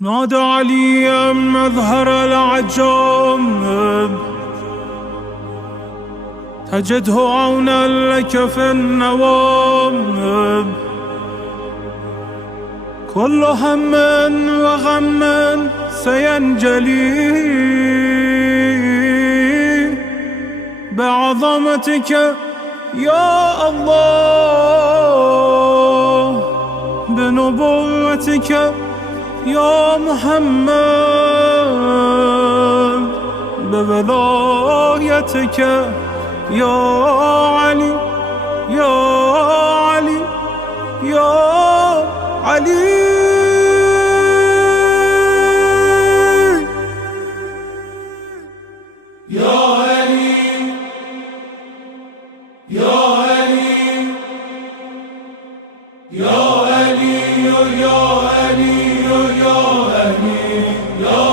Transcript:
نادى عليا مظهر العجائب، تجده عونا لك في النوائب. كل هم وغم سينجلي بعظمتك يا الله، بنبوتك يا محمد، بولايتك يا علي يا علي يا علي. يا علي يا علي يا علي يا علي يا علي يا